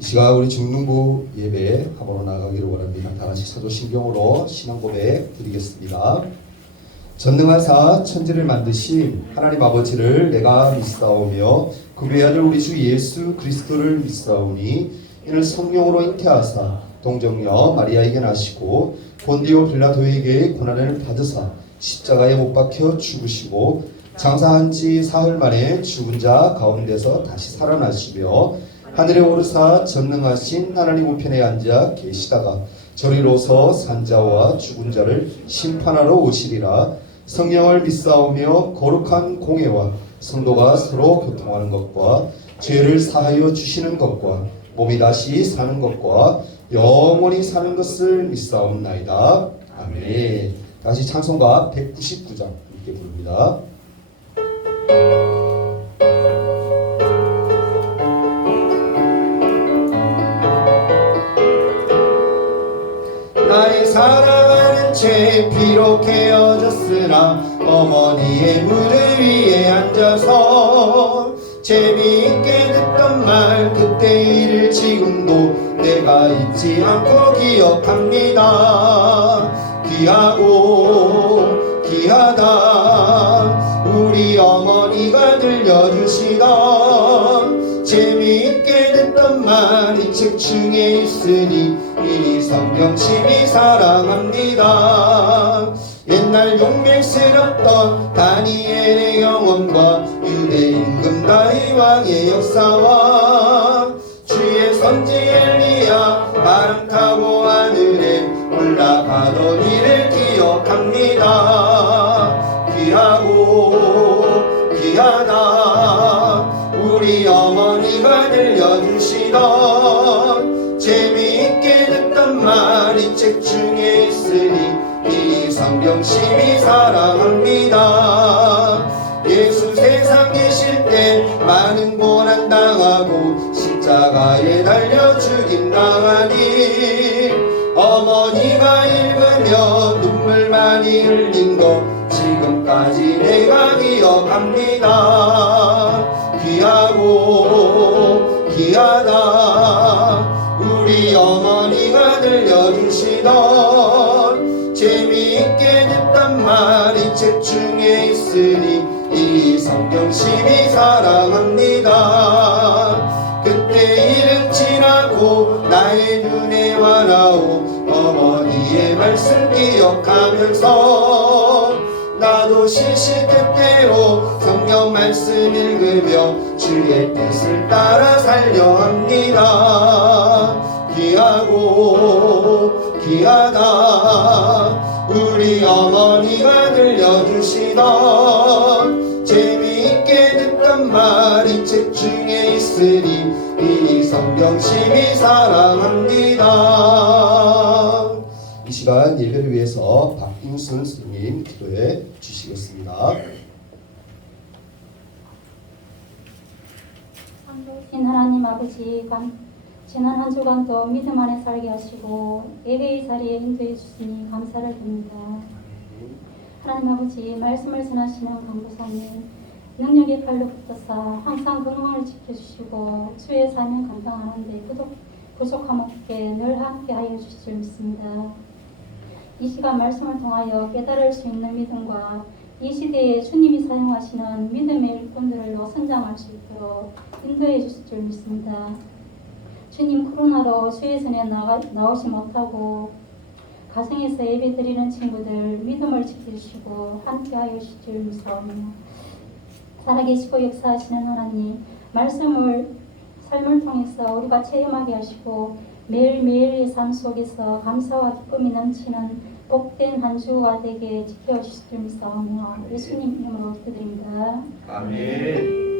이 시간 우리 중등부 예배 한번 나가기를 원합니다. 다 같이 사도신경으로 신앙 고백 드리겠습니다. 전능하사 천지를 만드신 하나님 아버지를 내가 믿사오며 그 외아들 우리 주 예수 그리스도를 믿사오니 이는 성령으로 잉태하사 동정녀 마리아에게 나시고 본디오 빌라도에게 고난을 받으사 십자가에 못 박혀 죽으시고 장사한 지 사흘 만에 죽은 자 가운데서 다시 살아나시며 하늘에 오르사 전능하신 하나님 우편에 앉아 계시다가 저리로서 산자와 죽은 자를 심판하러 오시리라. 성령을 믿사오며 거룩한 공회와 성도가 서로 교통하는 것과 죄를 사하여 주시는 것과 몸이 다시 사는 것과 영원히 사는 것을 믿사옵나이다. 아멘. 다시 찬송가 199장 함께 부릅니다. 나의 사랑하는 채 비록 헤어졌으나 어머니의 무릎 위에 앉아서 재미있게 듣던 말 그때 일을 지금도 내가 잊지 않고 기억합니다. 귀하고 귀하다 우리 어머니가 들려주시던 재미있게 듣던 말이 책 중에 있으니 이 성경심이 사랑합니다. 옛날 용맹스럽던 다니엘의 영혼과 유대 임금 다윗 왕의 역사와 주의 선지 엘리야 바람 타고 하늘에 올라가던 일을 기억합니다. 귀하고 귀하다 우리 어머니가 들려주시던 재미있게 듣던 말이 책 중에 있으니 이 성경심이 사랑합니다. 예수 세상 계실 때 많은 고난 당하고 십자가에 달려 죽임당하니 어머니가 읽으며 눈물 많이 흘린 거 지금까지 내가 기억합니다. 귀하고 귀하다 우리 어머니가 들려주시던 재미있게 듣던 말이 책 중에 있으니 이 성경심이 사랑합니다. 그때 일은 지나고 나의 눈에 와나오 어머니의 말씀 기억하면서 나도 시시때때로 성경 말씀 읽으며 주의 뜻을 따라 살려 합니다. 귀하고 귀하다 우리 어머니가 들려주시던 재미있게 듣던 말이 책 중에 있으니 이 성경심이 사랑합니다. 이 시간 예배를 위해서 박인순 스님 기도해 주시겠습니다. 신 하나님 아버지, 지난 한 주간도 믿음 안에 살게 하시고 예배의 자리에 인도해 주시니 감사를 드립니다. 하나님 아버지, 말씀을 전하시는 강부사님 능력의 팔로 붙어서 항상 건강을 지켜주시고 주의 사명 감당하는데 부족함 없게 늘 함께 하여 주실 줄 믿습니다. 이 시간 말씀을 통하여 깨달을 수 있는 믿음과 이 시대에 주님이 사용하시는 믿음의 일꾼들로 성장할 수 있도록 인도해 주실 줄 믿습니다. 주님, 코로나로 주의선에 나오지 못하고 가정에서 예배 드리는 친구들 믿음을 지켜주시고 함께하여 주실 줄 믿사오며 살아계시고 역사하시는 하나님 말씀을 삶을 통해서 우리가 체험하게 하시고 매일매일의 삶 속에서 감사와 기쁨이 넘치는 복된 한 주가 되게 지켜주실 줄 믿사오며 예수님 이름으로 기도드립니다. 아멘.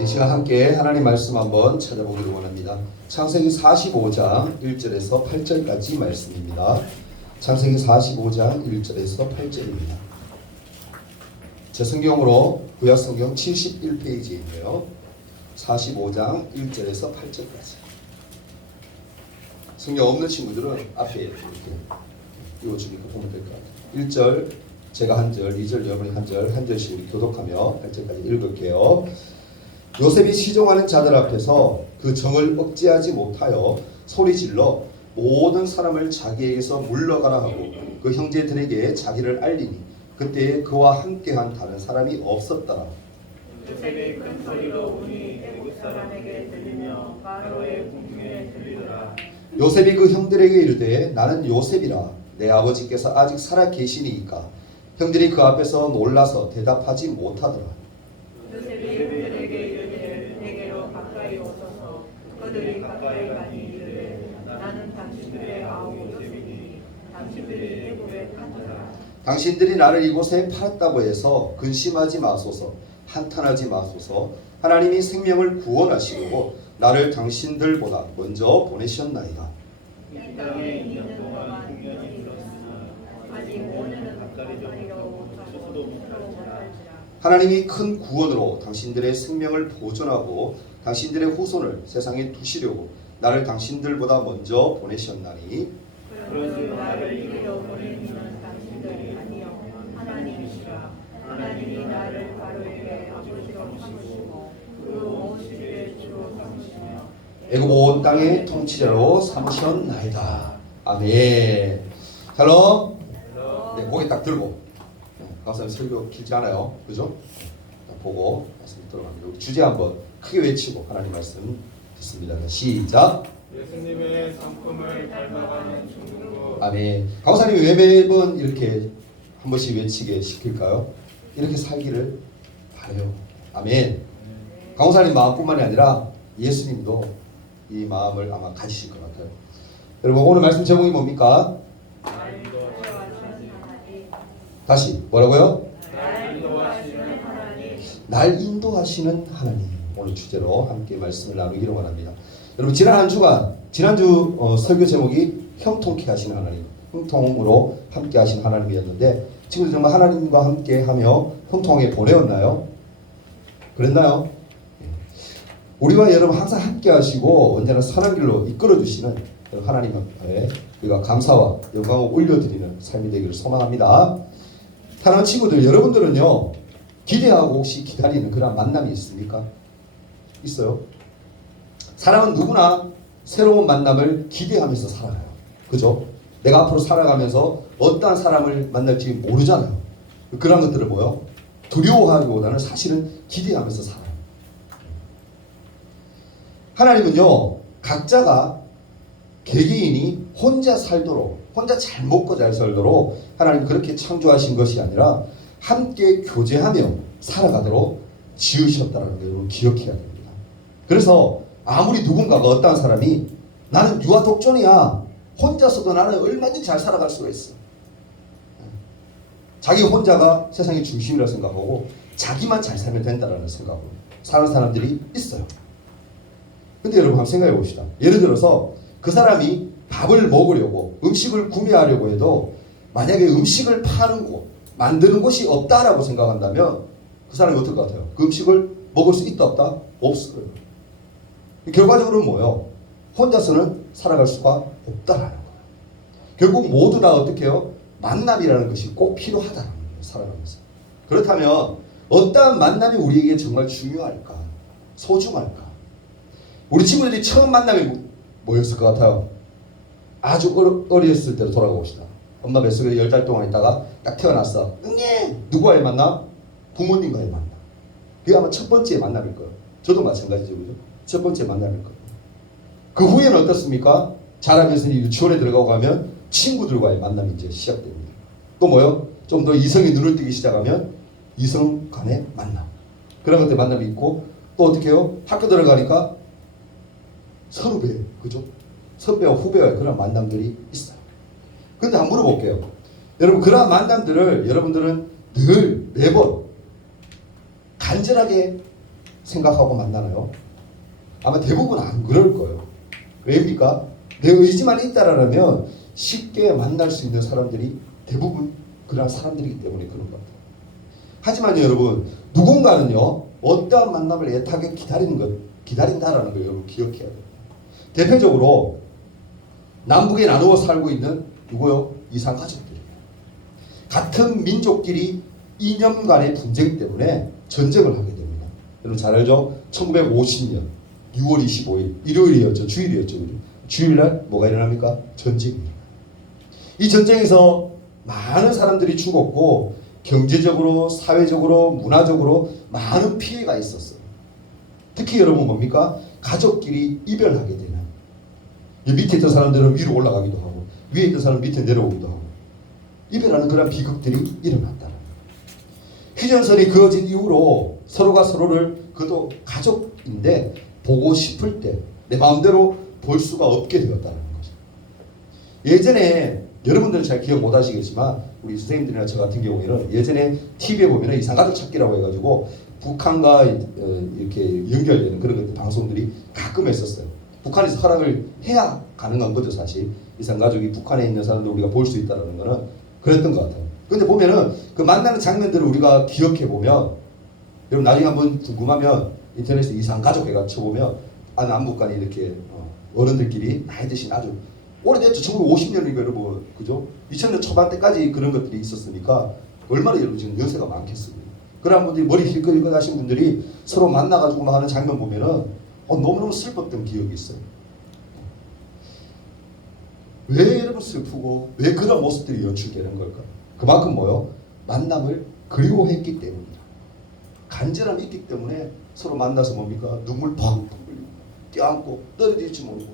이 시간 함께 하나님 말씀 한번 찾아보기를 원합니다. 창세기 45장 1절에서 8절까지 말씀입니다. 창세기 45장 1절에서 8절입니다. 제 성경으로 구약성경 71페이지인데요. 45장 1절에서 8절까지. 성경 없는 친구들은 앞에 이렇게 띄워주니까 보면 될 것 같아요. 1절 제가 한 절, 2절 여러분이 한 절, 한 절씩 우리 교독하며 8절까지 읽을게요. 요셉이 시종하는 자들 앞에서 그 정을 억제하지 못하여 소리질러 모든 사람을 자기에게서 물러가라 하고 그 형제들에게 자기를 알리니 그때에 그와 함께한 다른 사람이 없었더라. 요셉이 큰 소리로 우니 애국 사람에게 들리며 바로의 궁중에 들리더라. 요셉이 그 형들에게 이르되 나는 요셉이라 내 아버지께서 아직 살아 계시니이까. 형들이 그 앞에서 놀라서 대답하지 못하더라. 요셉이 그들에게 이르되 내게로 가까이 오소서. 그들이 가까이 가니 이르되 나는 당신들의 아우 요셉이니 당신들이 애국에 가더라. 당신들이 나를 이곳에 팔았다고 해서 근심하지 마소서. 한탄하지 마소서. 하나님이 생명을 구원하시고 나를 당신들보다 먼저 보내셨나이다. 이 땅에 2년 동안 풍년이 이뤘으나 아직 5년은 가까이로 못하고 스스로 못할지라. 하나님이 큰 구원으로 당신들의 생명을 보존하고 당신들의 후손을 세상에 두시려고 나를 당신들보다 먼저 보내셨나니 그런즉 나를 이리로 보낸 이는 당신들이 아니요 하나님이시라. 하나님이 나를 바로에게 아버지로 삼으시고 그 온 집의 주로 삼으시며 애굽 온 땅의 통치자로 삼으셨나이다. 아멘. 샬롬. 네, 고개 딱 들고. 강사님 설교 길지 않아요, 그죠? 보고 말씀 들어갑니다. 우리 주제 한번 크게 외치고 하나님 말씀 듣습니다. 시작. 예수님의 성품을 닮아가는 중국. 아멘. 강사님이 왜 매번 이렇게 한 번씩 외치게 시킬까요? 이렇게 살기를 바래요. 아멘. 강사님 마음뿐만이 아니라 예수님도 이 마음을 아마 가지실 것 같아요. 여러분 오늘 말씀 제목이 뭡니까? 다시 뭐라고요? 날 인도하시는 하나님. 오늘 주제로 함께 말씀을 나누기로 원합니다. 여러분 지난 한 주간 지난주 설교 제목이 형통케 하시는 하나님, 형통으로 함께 하시는 하나님이었는데 지금도 정말 하나님과 함께 하며 형통하게 보내었나요? 그랬나요? 우리와 여러분 항상 함께 하시고 언제나 선한 길로 이끌어 주시는 하나님 앞에 우리가 감사와 영광을 올려드리는 삶이 되기를 소망합니다. 사랑하는 친구들, 여러분들은요 기대하고 혹시 기다리는 그런 만남이 있습니까? 있어요? 사람은 누구나 새로운 만남을 기대하면서 살아가요. 그죠? 내가 앞으로 살아가면서 어떠한 사람을 만날지 모르잖아요. 그런 것들을 뭐요? 두려워하기보다는 사실은 기대하면서 살아요. 하나님은요 각자가 개개인이 혼자 살도록, 혼자 잘 먹고 잘 살도록 하나님 그렇게 창조하신 것이 아니라 함께 교제하며 살아가도록 지으셨다는 걸 여러분 기억해야 됩니다. 그래서 아무리 누군가가 어떠한 사람이 나는 유아 독존이야, 혼자서도 나는 얼마든지 잘 살아갈 수가 있어, 자기 혼자가 세상의 중심이라 생각하고 자기만 잘 살면 된다는 생각으로 사는 사람들이 있어요. 근데 여러분 한번 생각해 봅시다. 예를 들어서 그 사람이 밥을 먹으려고 음식을 구매하려고 해도 만약에 음식을 파는 곳, 만드는 곳이 없다라고 생각한다면 그 사람이 어떨 것 같아요? 그 음식을 먹을 수 있다 없다? 없을 거예요. 결과적으로는 뭐예요? 혼자서는 살아갈 수가 없다라는 거예요. 결국 모두 다 어떻게 해요? 만남이라는 것이 꼭 필요하다는 거예요. 살아가면서. 그렇다면 어떠한 만남이 우리에게 정말 중요할까? 소중할까? 우리 친구들이 처음 만남이 뭐였을 것 같아요? 아주 어렸을 때로 돌아가봅시다. 엄마 뱃속에 10달 동안 있다가 딱 태어났어. 누구와의 만남? 부모님과의 만남. 그게 아마 첫 번째 만남일 거예요. 저도 마찬가지죠. 그죠? 첫 번째 만남일 거예요. 그 후에는 어떻습니까? 자라면서 유치원에 들어가고 가면 친구들과의 만남이 이제 시작됩니다. 또 뭐요? 좀 더 이성이 눈을 뜨기 시작하면 이성 간의 만남. 그런 것들 만남이 있고 또 어떻게 해요? 학교 들어가니까 선후배, 그죠? 선배와 후배와의 그런 만남들이 있어요. 근데 한번 물어볼게요. 여러분 그러한 만남들을 여러분들은 늘 매번 간절하게 생각하고 만나나요? 아마 대부분 안 그럴 거예요. 왜입니까? 내 의지만 있다라면 쉽게 만날 수 있는 사람들이 대부분 그러한 사람들이기 때문에 그런 것 같아요. 하지만 여러분 누군가는요 어떠한 만남을 애타게 기다린다라는 걸 여러분 기억해야 돼요. 대표적으로 남북에 나누어 살고 있는 누구요? 이산가족들이에요. 같은 민족끼리 이념간의 분쟁 때문에 전쟁을 하게 됩니다. 여러분 잘 알죠? 1950년 6월 25일 일요일이었죠. 주일이었죠. 주일날 뭐가 일어납니까? 전쟁입니다. 이 전쟁에서 많은 사람들이 죽었고 경제적으로, 사회적으로, 문화적으로 많은 피해가 있었어요. 특히 여러분 뭡니까? 가족끼리 이별하게 되는, 밑에 있던 사람들은 위로 올라가기도 하고 위에 있던 사람은 밑에 내려오기도 하고 이별하는 그런 비극들이 일어났다. 휴전선이 그어진 이후로 서로가 서로를, 그도 가족인데 보고 싶을 때 내 마음대로 볼 수가 없게 되었다는 거죠. 예전에 여러분들은 잘 기억 못 하시겠지만 우리 선생님들이나 저 같은 경우에는 예전에 TV에 보면 이상가족 찾기라고 해가지고 북한과 이렇게 연결되는 그런 것들 방송들이 가끔 했었어요. 북한에서 허락을 해야 가능한 거죠. 사실 이상가족이 북한에 있는 사람들 우리가 볼 수 있다는 거는 그랬던 것 같아요. 근데 보면은 그 만나는 장면들을 우리가 기억해 보면, 여러분 나중에 한번 궁금하면 인터넷에 이상가족 해가 쳐보면 남북간이 이렇게 어른들끼리 나이 드신 아주 오래됐죠. 1950년이니까 여러분, 그죠? 2000년 초반 때까지 그런 것들이 있었으니까 얼마나 여러분 지금 연세가 많겠습니까? 그런 분들이 머리 힐끗힐끗 하신 분들이 서로 만나가지고 막 하는 장면 보면은 너무너무 슬펐던 기억이 있어요. 왜 여러분 슬프고 왜 그런 모습들이 연출되는 걸까? 그만큼 뭐요? 만남을 그리워했기 때문이다. 간절함이 있기 때문에 서로 만나서 뭡니까? 눈물 펑펑 흘리고 껴안고 떨어질지 모르고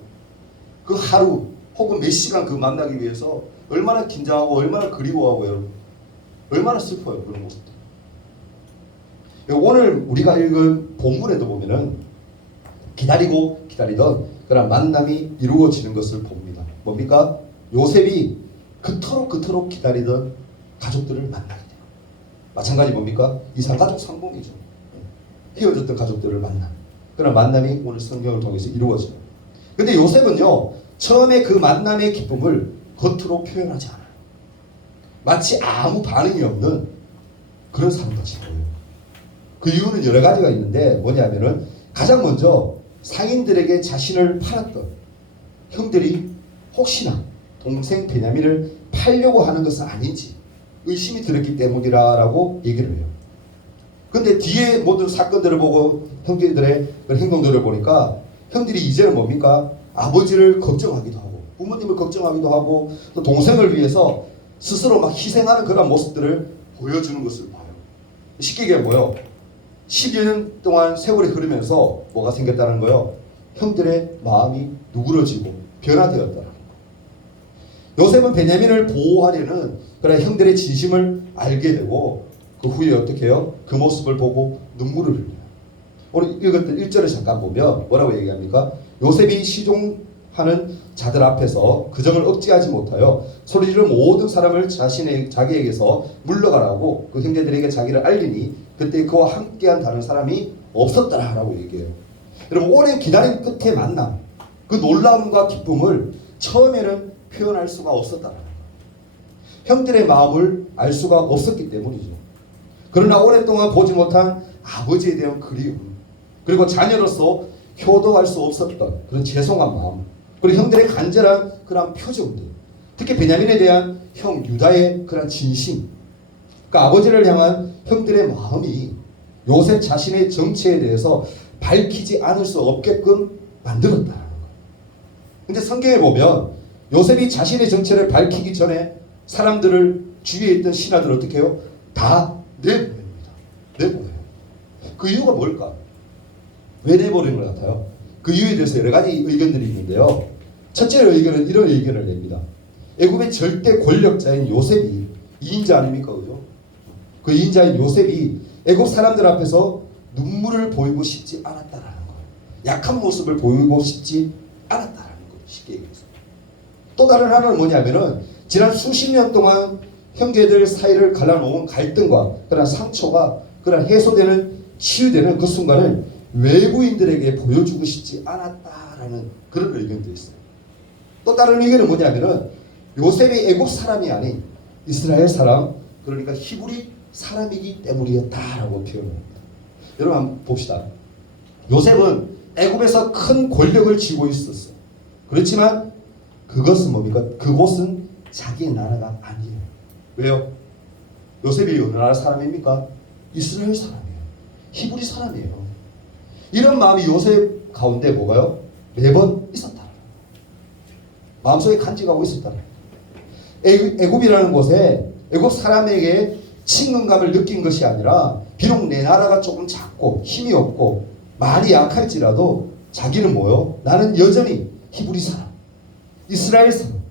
그 하루 혹은 몇 시간 그 만나기 위해서 얼마나 긴장하고 얼마나 그리워하고 여러분 얼마나 슬퍼요. 그런 모습들. 오늘 우리가 읽은 본문에도 보면은 기다리고 기다리던 그런 만남이 이루어지는 것을 봅니다. 뭡니까? 요셉이 그토록 기다리던 가족들을 만나게 돼요. 마찬가지 뭡니까? 이상가족 상봉이죠. 헤어졌던 가족들을 만나. 그런 만남이 오늘 성경을 통해서 이루어져요. 근데 요셉은요, 처음에 그 만남의 기쁨을 겉으로 표현하지 않아요. 마치 아무 반응이 없는 그런 사람같이 보여요. 그 이유는 여러 가지가 있는데 뭐냐면은 가장 먼저 상인들에게 자신을 팔았던 형들이 혹시나 동생 베냐민을 팔려고 하는 것은 아닌지 의심이 들었기 때문이라고 얘기를 해요. 근데 뒤에 모든 사건들을 보고 형제들의 행동들을 보니까 형들이 이제는 뭡니까? 아버지를 걱정하기도 하고 부모님을 걱정하기도 하고 또 동생을 위해서 스스로 막 희생하는 그런 모습들을 보여주는 것을 봐요. 쉽게 얘기하면 뭐요? 10년 동안 세월이 흐르면서 뭐가 생겼다는 거요? 형들의 마음이 누그러지고 변화되었다는 거. 요셉은 베냐민을 보호하려는 그런 형들의 진심을 알게 되고 그 후에 어떻게 해요? 그 모습을 보고 눈물을 흘려요. 오늘 읽었던 1절을 잠깐 보면 뭐라고 얘기합니까? 요셉이 시종하는 자들 앞에서 그 정을 억제하지 못하여 소리지르는 모든 사람을 자기에게서 물러가라고 그 형제들에게 자기를 알리니 그때 그와 함께한 다른 사람이 없었더라라고 얘기해요. 여러분 오랜 기다림 끝에 만남, 그 놀라움과 기쁨을 처음에는 표현할 수가 없었다라는 거예요. 형들의 마음을 알 수가 없었기 때문이죠. 그러나 오랫동안 보지 못한 아버지에 대한 그리움, 그리고 자녀로서 효도할 수 없었던 그런 죄송한 마음, 그리고 형들의 간절한 그런 표정들, 특히 베냐민에 대한 형 유다의 그런 진심, 그러니까 아버지를 향한 형들의 마음이 요셉 자신의 정체에 대해서 밝히지 않을 수 없게끔 만들었다는 거예요. 근데 성경에 보면 요셉이 자신의 정체를 밝히기 전에 사람들을 주위에 있던 신하들을 어떻게 해요? 다 내보냅니다. 내보내요. 그 이유가 뭘까? 왜 내보내는 것 같아요? 그 이유에 대해서 여러 가지 의견들이 있는데요. 첫째 의견은 이런 의견을 냅니다. 애굽의 절대 권력자인 요셉이 2인자 아닙니까? 그죠? 그 2인자인 요셉이 애굽 사람들 앞에서 눈물을 보이고 싶지 않았다라는 거예요. 약한 모습을 보이고 싶지 않았다라는 거예요. 쉽게 얘기해서. 또 다른 하나는 뭐냐면은 지난 수십 년 동안 형제들 사이를 갈라놓은 갈등과 그런 상처가 그런 해소되는 치유되는 그 순간을 외부인들에게 보여주고 싶지 않았다라는 그런 의견도 있어요. 또 다른 의견은 뭐냐면은 요셉이 애국 사람이 아닌 이스라엘 사람, 그러니까 히브리 사람이기 때문이었다라고 표현합니다. 여러분 한번 봅시다. 요셉은 애굽에서 큰 권력을 쥐고 있었어요. 그렇지만 그것은 뭡니까? 그곳은 자기의 나라가 아니에요. 왜요? 요셉이 어느 나라 사람입니까? 이스라엘 사람이에요. 히브리 사람이에요. 이런 마음이 요셉 가운데 뭐가요? 매번 있었다. 마음속에 간직하고 있었다. 애굽이라는 곳에 애굽 사람에게 친근감을 느낀 것이 아니라 비록 내 나라가 조금 작고 힘이 없고 많이 약할지라도 자기는 뭐요? 나는 여전히 히브리 사람, 이스라엘 사람,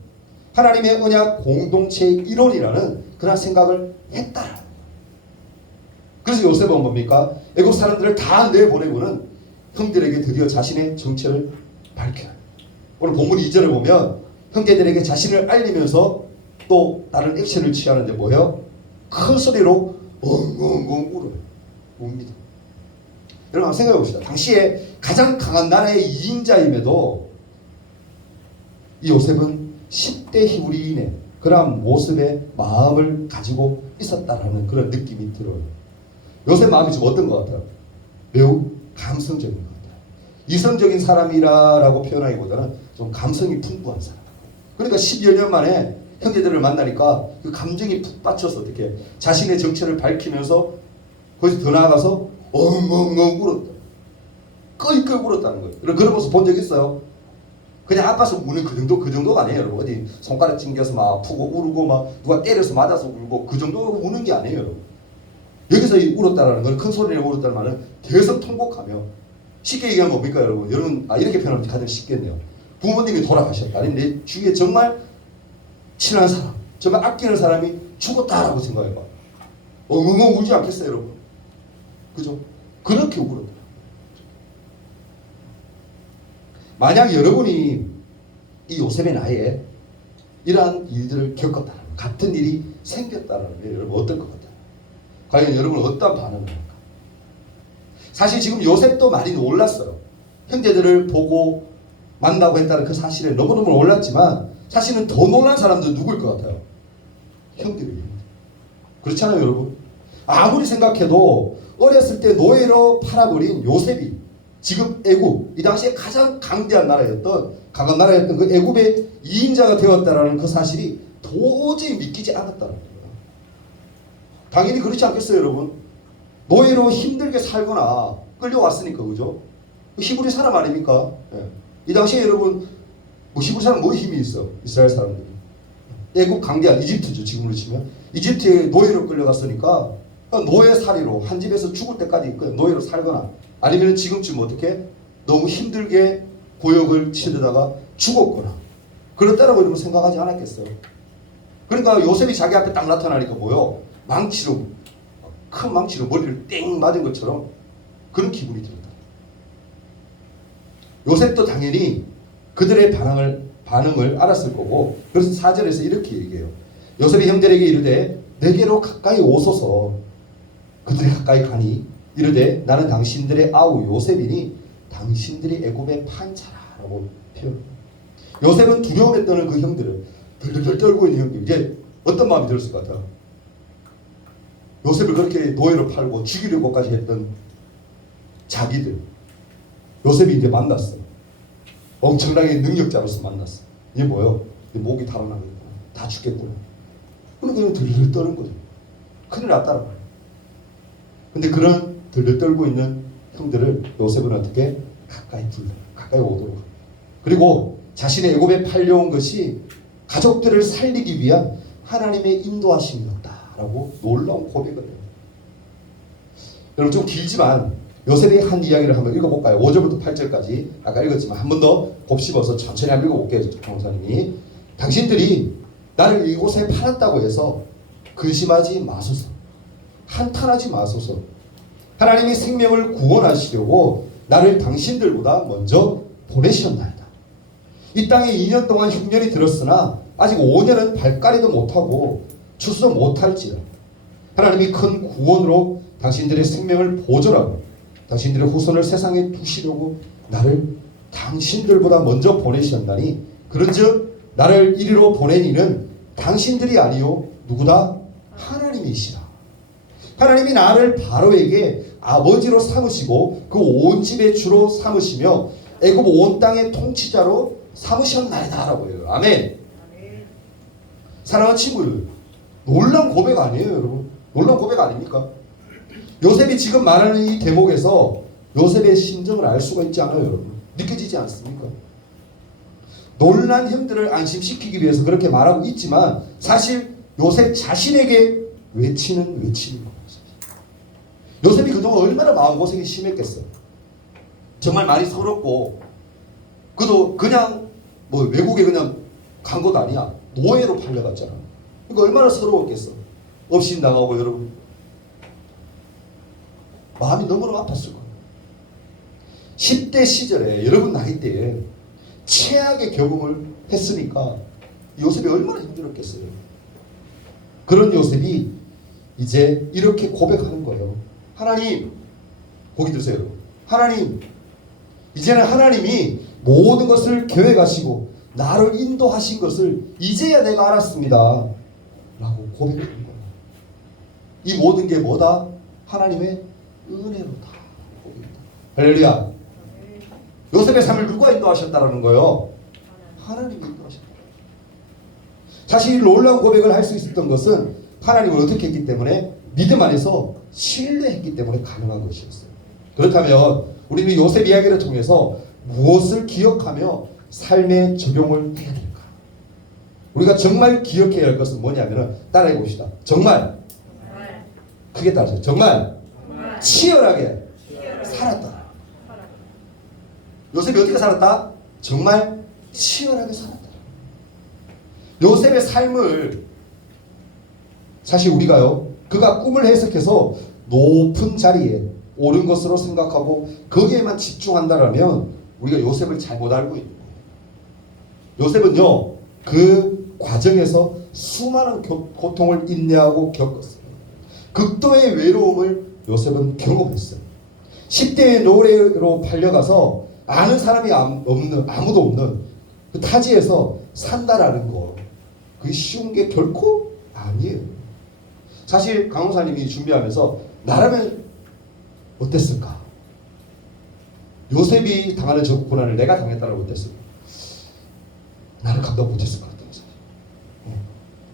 하나님의 언약 공동체의 일원이라는 그런 생각을 했다. 그래서 요셉은 뭡니까? 애굽 사람들을 다 내보내고는 형들에게 드디어 자신의 정체를 밝혀요. 오늘 본문 2절을 보면 형제들에게 자신을 알리면서 또 다른 액션을 취하는데 뭐예요? 큰 소리로 엉엉엉 울어요. 웁니다. 여러분 한번 생각해 봅시다. 당시에 가장 강한 나라의 2인자임에도 이 요셉은 10대 히브리인의 그런 모습의 마음을 가지고 있었다라는 그런 느낌이 들어요. 요셉 마음이 좀 어떤 것 같아요? 매우 감성적인 것 같아요. 이성적인 사람이라고 표현하기보다는 좀 감성이 풍부한 사람. 그러니까 10여 년 만에 형제들을 만나니까 그 감정이 푹 받쳐서 어떻게 자신의 정체를 밝히면서 거기서 더 나아가서 엉엉엉 울었다. 끄이끄이 울었다는 거예요. 그런 모습 본 적 있어요? 그냥 아파서 우는 그 정도가 아니에요. 여러분. 어디 손가락 찡겨서 막 아프고 울고 막 누가 때려서 맞아서 울고 그 정도 우는 게 아니에요. 여러분. 여기서 이 울었다라는 건 큰 소리를 울었다는 말은 계속 통곡하며 쉽게 얘기하면 뭡니까 여러분? 여러분 이렇게 표현하면 가장 쉽겠네요. 부모님이 돌아가셨다. 아니 내 주위에 정말 친한 사람, 정말 아끼는 사람이 죽었다라고 생각해봐. 엉엉엉 울지 않겠어요 여러분? 그죠? 그렇게 울었다. 만약 여러분이 이 요셉의 나이에 이러한 일들을 겪었다면 같은 일이 생겼다면 여러분 어떨 것 같아요? 과연 여러분은 어떤 반응을 할까? 사실 지금 요셉도 많이 놀랐어요. 형제들을 보고 만나고 했다는 그 사실에 너무너무 놀랐지만 사실은 더 놀란 사람들은 누구일 것 같아요? 형들이에요. 그렇잖아요 여러분? 아무리 생각해도 어렸을 때 노예로 팔아버린 요셉이 지금 애굽, 이 당시에 가장 강대한 나라였던 강한 나라였던 그 애굽의 2인자가 되었다라는 그 사실이 도저히 믿기지 않았다는 거예요. 당연히 그렇지 않겠어요 여러분? 노예로 힘들게 살거나 끌려왔으니까 그죠? 히브리 사람 아닙니까? 예. 이 당시에 여러분 뭐 히브리 사람 뭐 힘이 있어? 이스라엘 사람들이 애굽 강대한 이집트죠. 지금으로 치면 이집트에 노예로 끌려갔으니까 노예살이로 한 집에서 죽을 때까지 노예로 살거나 아니면 지금쯤 어떻게 너무 힘들게 고역을 치르다가 죽었거나 그렇다라고 여러분 생각하지 않았겠어요? 그러니까 요셉이 자기 앞에 딱 나타나니까 뭐요? 망치로 큰 망치로 머리를 땡 맞은 것처럼 그런 기분이 들었다. 요셉도 당연히 그들의 반응을 알았을 거고 그래서 4절에서 이렇게 얘기해요. 요셉이 형들에게 이르되 내게로 가까이 오소서. 그들이 가까이 가니 이르되 나는 당신들의 아우 요셉이니 당신들이 애굽의 판차라고 표현합니다. 요셉은 두려움에 떠는 그 형들을 덜덜덜 떨고 있는 형들 이제 어떤 마음이 들었을 것 같아요? 요셉을 그렇게 노예로 팔고 죽이려고까지 했던 자기들 요셉이 이제 만났어요. 엄청나게 능력자로서 만났어. 이게 뭐예요? 목이 달아나겠구나. 다 죽겠구나. 그러니까 그냥 들들 떠는 거죠. 큰일 났다는 거예요. 근데 그런 들들 떨고 있는 형들을 요셉은 어떻게 가까이 오도록 합니다. 그리고 자신의 애굽에 팔려온 것이 가족들을 살리기 위한 하나님의 인도하심이었다라고 놀라운 고백을 해요. 여러분 좀 길지만 요셉의 한 이야기를 한번 읽어볼까요? 5절부터 8절까지 아까 읽었지만 한 번 더 곱씹어서 천천히 한번 읽어볼게요. 강사님이 당신들이 나를 이곳에 팔았다고 해서 근심하지 마소서. 한탄하지 마소서. 하나님이 생명을 구원하시려고 나를 당신들보다 먼저 보내셨나이다. 이 땅에 2년 동안 흉년이 들었으나 아직 5년은 발가리도 못하고 추수도 못할지라. 하나님이 큰 구원으로 당신들의 생명을 보존하고 당신들의 후손을 세상에 두시려고 나를 당신들보다 먼저 보내셨나니 그런즉 나를 이리로 보낸 이는 당신들이 아니요 누구다? 하나님이시라. 하나님이 나를 바로에게 아버지로 삼으시고 그 온 집의 주로 삼으시며 애굽 온 땅의 통치자로 삼으셨나이다 라고 해요. 아멘. 사랑하는 친구들 놀라운 고백 아니에요 여러분? 놀라운 고백 아닙니까? 요셉이 지금 말하는 이 대목에서 요셉의 심정을 알 수가 있지 않아요, 여러분? 느껴지지 않습니까? 놀란 형들을 안심시키기 위해서 그렇게 말하고 있지만 사실 요셉 자신에게 외치는 외침인 거예요. 요셉이 그동안 얼마나 마음고생이 심했겠어요. 정말 많이 서럽고 그도 그냥 뭐 외국에 그냥 간 것도 아니야. 노예로 팔려갔잖아. 그러니까 얼마나 서러웠겠어. 업신당하고 여러분 마음이 너무너무 아팠을 거예요. 10대 시절에 여러분 나이대에 최악의 경험을 했으니까 요셉이 얼마나 힘들었겠어요. 그런 요셉이 이제 이렇게 고백하는 거예요. 하나님, 보기 들으세요. 하나님, 이제는 하나님이 모든 것을 계획하시고 나를 인도하신 것을 이제야 내가 알았습니다. 라고 고백하는 거예요. 이 모든 게 뭐다? 하나님의 은혜로다. 할렐루야. 요셉의 삶을 누가 인도하셨다라는 거예요? 하나님이 인도하셨다. 사실 놀라운 고백을 할 수 있었던 것은 하나님을 어떻게 했기 때문에 믿음 안에서 신뢰했기 때문에 가능한 것이었어요. 그렇다면 우리는 요셉 이야기를 통해서 무엇을 기억하며 삶에 적용을 해야 될까? 우리가 정말 기억해야 할 것은 뭐냐면 따라해 봅시다. 정말 크게 따라하세요. 정말 치열하게 살았다. 요셉이 어떻게 살았다? 정말 치열하게 살았다. 요셉의 삶을 사실 우리가요, 그가 꿈을 해석해서 높은 자리에 오른 것으로 생각하고 거기에만 집중한다라면 우리가 요셉을 잘못 알고 있는 거예요. 요셉은요, 그 과정에서 수많은 고통을 인내하고 겪었어요. 극도의 외로움을 요셉은 경험했어요. 10대의 노예로 팔려가서 아는 사람이 아무도 없는 그 타지에서 산다라는 거, 그게 쉬운 게 결코 아니에요. 사실 강호사님이 준비하면서 나라면 어땠을까? 요셉이 당하는 저 고난을 내가 당했다라고 어땠을까? 나는 감당 못했을 것 같아요.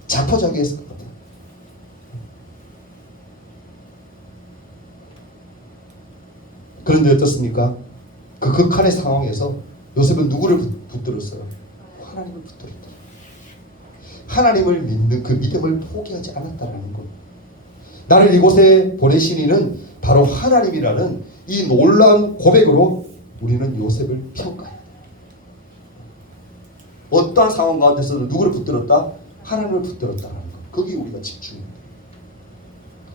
자포자기 했을 것 같아요. 그런데 어떻습니까? 그 극한의 상황에서 요셉은 누구를 붙들었어요? 하나님을 붙들었다. 하나님을 믿는 그 믿음을 포기하지 않았다라는 것. 나를 이곳에 보내신 이는 바로 하나님이라는 이 놀라운 고백으로 우리는 요셉을 평가해야 돼요. 어떠한 상황 가운데서도 누구를 붙들었다? 하나님을 붙들었다라는 것. 거기에 우리가 집중해야 돼요.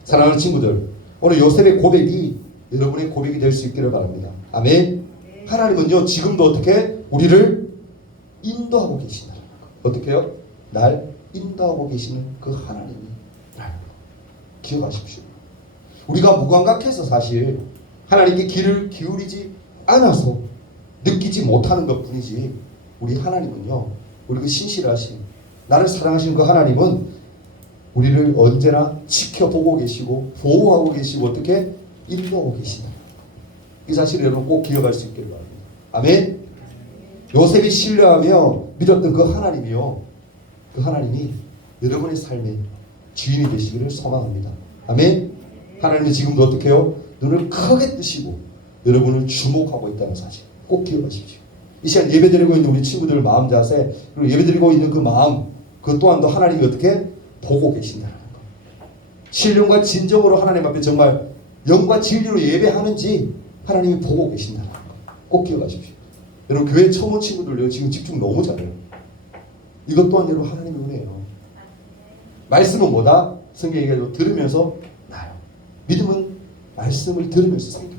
사랑하는 친구들, 오늘 요셉의 고백이 여러분의 고백이 될 수 있기를 바랍니다. 아멘. 하나님은요, 지금도 어떻게 우리를 인도하고 계시다라는 것. 어떻게 해요? 날 인도하고 계시는 그 하나님이 라는 것. 기억하십시오. 우리가 무감각해서 사실 하나님께 귀를 기울이지 않아서 느끼지 못하는 것 뿐이지, 우리 하나님은요, 우리 그 신실하신 나를 사랑하시는 그 하나님은 우리를 언제나 지켜보고 계시고 보호하고 계시고 어떻게 인도하고 계시다. 이 사실을 여러분 꼭 기억할 수 있기를 바랍니다. 아멘. 요셉이 신뢰하며 믿었던 그 하나님이요, 그 하나님이 여러분의 삶의 주인이 되시기를 소망합니다. 아멘. 하나님은 지금도 어떻게 해요? 눈을 크게 뜨시고 여러분을 주목하고 있다는 사실 꼭 기억하십시오. 이 시간 예배드리고 있는 우리 친구들 마음 자세, 그리고 예배드리고 있는 그 마음, 그 또한도 하나님이 어떻게 보고 계신다는 것. 신령과 진정으로 하나님 앞에 정말 영과 진리로 예배하는지 하나님이 보고 계신다는 것. 꼭 기억하십시오. 여러분 교회 처음 온 친구들요, 지금 집중 너무 잘해요. 이것 또한 여러분 하나님의 은혜예요. 말씀은 뭐다? 성경 얘기해도 들으면서 나요. 믿음은 말씀을 들으면서 생겨요.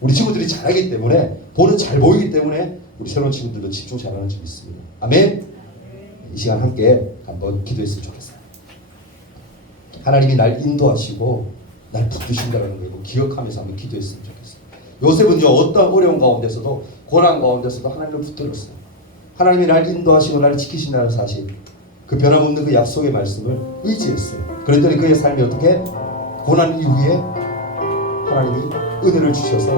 우리 친구들이 잘하기 때문에, 보는 잘 보이기 때문에 우리 새로운 친구들도 집중 잘하는 줄 믿습니다. 아멘. 이 시간 함께 한번 기도했으면 좋겠어요. 하나님이 날 인도하시고 날 붙드신다는 걸 기억하면서 한번 기도했으면 좋겠어요. 요셉은요, 어떤 어려운 가운데서도 고난 가운데서도 하나님을 붙들었어요. 하나님이 날 인도하시고 날 지키신다는 사실, 그 변함없는 그 약속의 말씀을 의지했어요. 그랬더니 그의 삶이 어떻게 고난 이후에 하나님이 은혜를 주셔서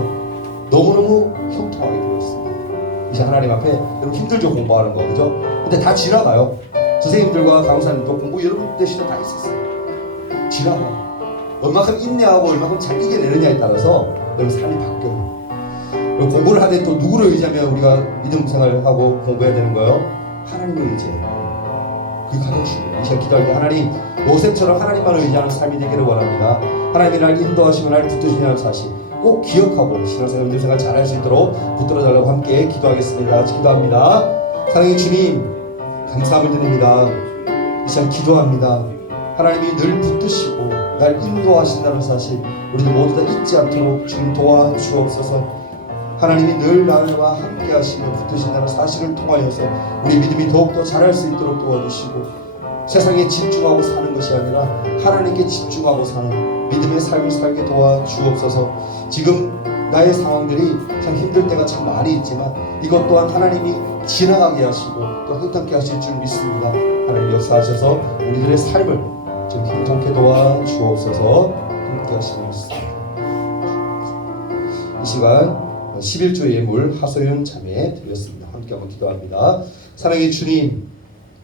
너무너무 형통하게 되었습니다. 이제 하나님 앞에 여러분 힘들죠, 공부하는 거, 그죠? 근데 다 지나가요. 선생님들과 강사님도 공부 여러분 때 시절 다 있었어요. 지나가. 얼마큼 인내하고 얼마큼 잘 이겨내느냐에 따라서 여러분 삶이 바뀌어요. 공부를 하되 또 누구를 의지하면 우리가 믿음 생활을 하고 공부해야 되는 거예요? 하나님을 의지해요. 그게 가장 중요해요. 이 시간 기도할 때 하나님, 요셉처럼 하나님만 의지하는 삶이 되기를 원합니다. 하나님이 날 인도하시고 날 붙드시는 사실 꼭 기억하고 신앙생활, 믿음생활 잘할 수 있도록 붙들어달라고 함께 기도하겠습니다. 같이 기도합니다. 사랑의 주님, 감사함을 드립니다. 이 시간 기도합니다. 하나님이 늘 붙드시고 날 인도하신다는 사실 우리들 모두 다 잊지 않도록 주님 도와주옵소서. 하나님이 늘 나와 함께 하시며 붙드신다는 사실을 통하여서 우리 믿음이 더욱더 자랄 수 있도록 도와주시고, 세상에 집중하고 사는 것이 아니라 하나님께 집중하고 사는 믿음의 삶을 살게 도와주옵소서. 지금 나의 상황들이 참 힘들 때가 참 많이 있지만 이것 또한 하나님이 지나가게 하시고 또 흥탄케 하실 줄 믿습니다. 하나님 역사하셔서 우리들의 삶을 좀 힘통케 도와주옵소서. 함께 하시옵소서. 이 시간 11조 예물 하소연 자매 드렸습니다. 함께 한번 기도합니다. 사랑의 주님,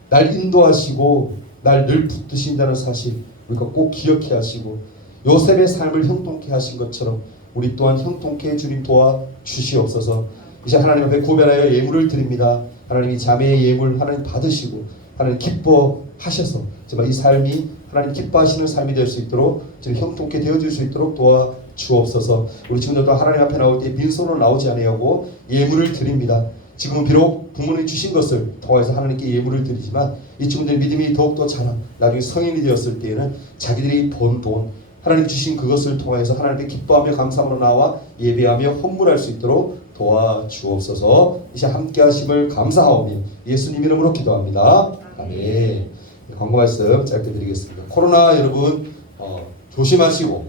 날 인도하시고 날 늘 붙드신다는 사실 우리가 꼭 기억해야 하시고, 요셉의 삶을 형통케 하신 것처럼 우리 또한 형통케 주님 도와주시옵소서. 이제 하나님 앞에 구별하여 예물을 드립니다. 하나님 이 자매의 예물 하나님 받으시고 하나님 기뻐하셔서 정말 이 삶이 하나님 기뻐하시는 삶이 될 수 있도록 지금 형통케 되어질 수 있도록 도와주옵소서. 우리 친구들도 하나님 앞에 나올 때 빈손으로 나오지 아니하고 예물을 드립니다. 지금은 비록 부모님이 주신 것을 통해서 하나님께 예물을 드리지만 이 친구들의 믿음이 더욱더 자라 나중에 성인이 되었을 때에는 자기들이 번 돈 하나님 주신 그것을 통해서 하나님께 기뻐하며 감사함으로 나와 예배하며 헌물할 수 있도록 도와주옵소서. 이제 함께 하심을 감사하오며 예수님 이름으로 기도합니다. 아멘. 광고 말씀 짧게 드리겠습니다. 코로나 여러분 조심하시고,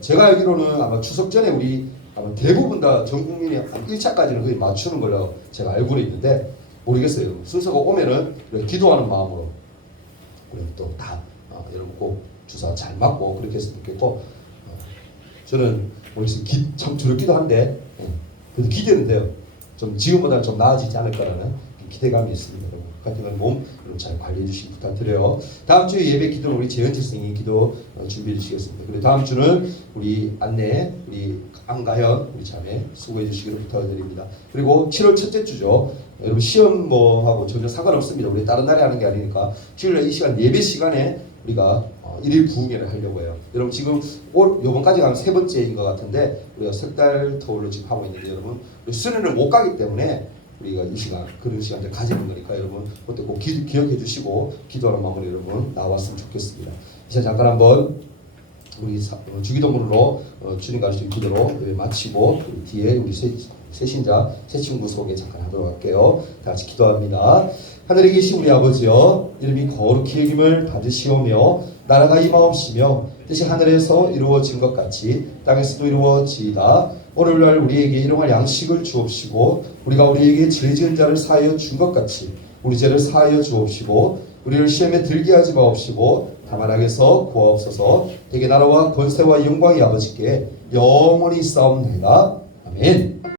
제가 알기로는 아마 추석 전에 우리 아마 대부분 다 전 국민이 한 1차까지는 거의 맞추는 걸로 제가 알고 있는데 모르겠어요. 순서가 오면은 기도하는 마음으로 우리 또 다 여러분 꼭 주사 잘 맞고 그렇게 했으면 좋겠고, 저는 참 두렵기도 한데 그래도 기대는 돼요. 좀 지금보다는 좀 나아지지 않을 거라는 기대감이 있습니다. 같은 몸 잘 관리해 주시기 부탁드려요. 다음 주에 예배 기도는 우리 재현지 선생님이 기도 준비해 주시겠습니다. 그리고 다음 주는 우리 안내 우리 안가현 우리 자매 수고해 주시기를 부탁드립니다. 그리고 7월 첫째 주죠. 여러분 시험 하고 전혀 상관없습니다. 우리 다른 날에 하는 게 아니니까 7월 이 시간 예배 시간에 우리가 일일 부흥회를 하려고 해요. 여러분 지금 요번까지 가면 세 번째인 것 같은데 우리가 석 달 터울로 지금 하고 있는데 여러분 수련을 못 가기 때문에 우리가 이 시간 그런 시간들 가지는 거니까 여러분 그때 꼭 기억해 주시고 기도하는 마음으로 여러분 나왔으면 좋겠습니다. 이제 잠깐 한번 우리 주기도문으로 주님 가르치신 기도로 마치고 우리 뒤에 우리 새 신자 새 친구 소개 잠깐 하도록 할게요. 다 같이 기도합니다. 하늘에 계신 우리 아버지여, 이름이 거룩히 여김을 받으시오며 나라가 임하옵시며 뜻이 하늘에서 이루어진 것 같이 땅에서도 이루어지이다. 오늘날 우리에게 일용할 양식을 주옵시고 우리가 우리에게 죄 지은 자를 사하여 준 것 같이 우리 죄를 사하여 주옵시고 우리를 시험에 들게 하지 마옵시고 다만 악에서 구하옵소서. 대개 나라와 권세와 영광이 아버지께 영원히 있사옵나이다. 아멘.